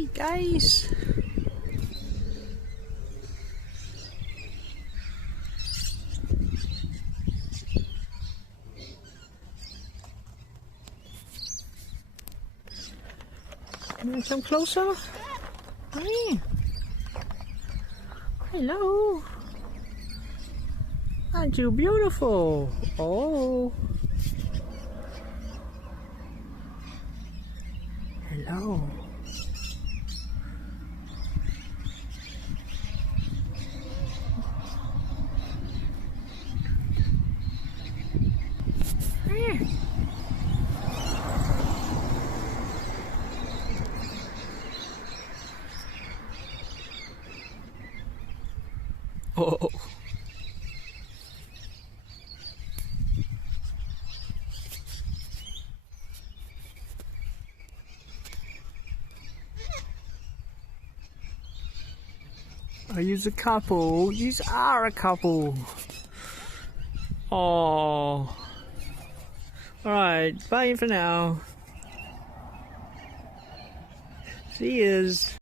Hey guys. Can I come closer? Hi. Hello. Aren't you beautiful? Oh. Hello. Here. Oh. Are you a couple? You are a couple. Oh. Alright, bye for now. See yous.